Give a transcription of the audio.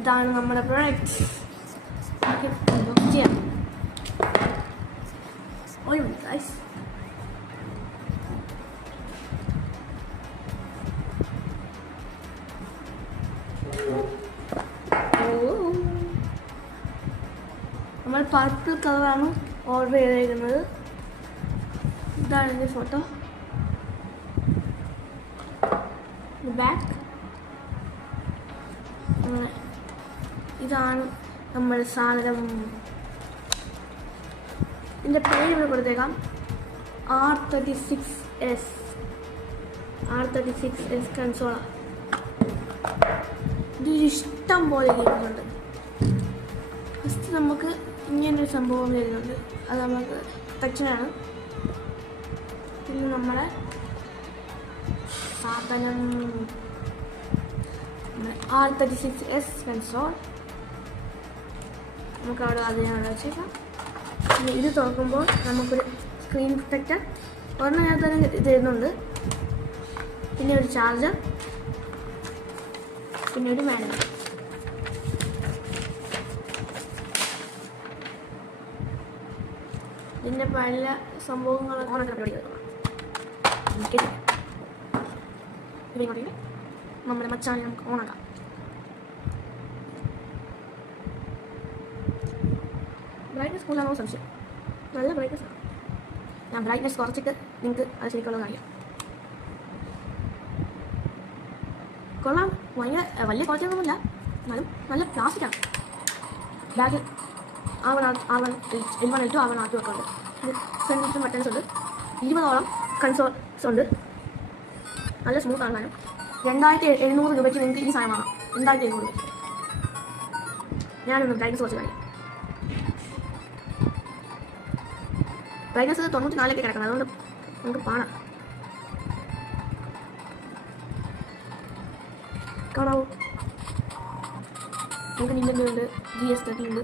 ഇതാണ് നമ്മുടെ product. Unbox ചെയ്യാം. ഒരു മിനിറ്റ് ഗൈസ്. നമ്മൾ പർപ്പിൾ കളറാണ് ഓർഡർ ചെയ്തിരിക്കുന്നത്. ഇതാണ് എൻ്റെ ഫോട്ടോ. ബാക്ക് ഇതാണ് നമ്മുടെ സാധനം. ഇതിൻ്റെ പേര് ഇവിടെ കൊടുത്തേക്കാം. R36S കൺസോള. ഇത് ഇഷ്ടം പോലെ ഗെയിമുണ്ട്. ഫസ്റ്റ് നമുക്ക് ഇങ്ങനൊരു സംഭവം വരുന്നുണ്ട്. അത് നമുക്ക് ടച്ചിനാണ്. പിന്നെ നമ്മുടെ സാധനം R36S കൺസോൾ നമുക്ക് അവിടെ അതിനവിടെ വെച്ചേക്കാം. പിന്നെ ഇത് തുറക്കുമ്പോൾ നമുക്കൊരു സ്ക്രീൻ പ്രൊട്ടക്റ്റർ ഒരെണ്ണം ഞാൻ തന്നെ തരുന്നുണ്ട്. പിന്നെ ഒരു ചാർജർ, പിന്നെ ഒരു മാനുവൽ. ഇതിൻ്റെ പല സംഭവങ്ങളൊക്കെ നമ്മുടെ മച്ചാനെ നമുക്ക് ഓണാക്കാം. ബ്രൈറ്റ്നസ് കൂടുതലാണോ സംശയം. നല്ല ബ്രൈറ്റ്നസ് ആണ്. ഞാൻ ബ്രൈറ്റ്നസ് കുറച്ചിട്ട് നിങ്ങൾക്ക് അത് ശരിക്കുള്ളത് കാണിക്കാം. കൊള്ളാം. ഭയങ്കര വലിയ ക്വാളിറ്റിയൊന്നുമില്ല, എന്നാലും നല്ല പ്ലാസ്റ്റിക്കാണ്. ബാഗിൽ R1 L2 R1 R2 ഒക്കെ ഉണ്ട്. ഫ്രണ്ടിലും ബട്ടൺസ് ഉണ്ട്. 20ഓളം കൺസോൾസ് ഉണ്ട്. നല്ല സ്മൂത്താണ്. കാര്യം 2700 രൂപയ്ക്ക് നിങ്ങൾക്ക് ഈ സാധനം വാങ്ങാം. 2700 രൂപ. ഞാനൊന്ന് ബ്രൈറ്റ്നസ് കുറച്ച് കാര്യം. ബ്രൈറ്റ്നസ് 94 കിടക്കുന്നത്, അതുകൊണ്ട് നമുക്ക് കാണാം. കാണാവൂ. നമുക്ക് നിൻ്റെ ഉണ്ട്, GS30 ഉണ്ട്.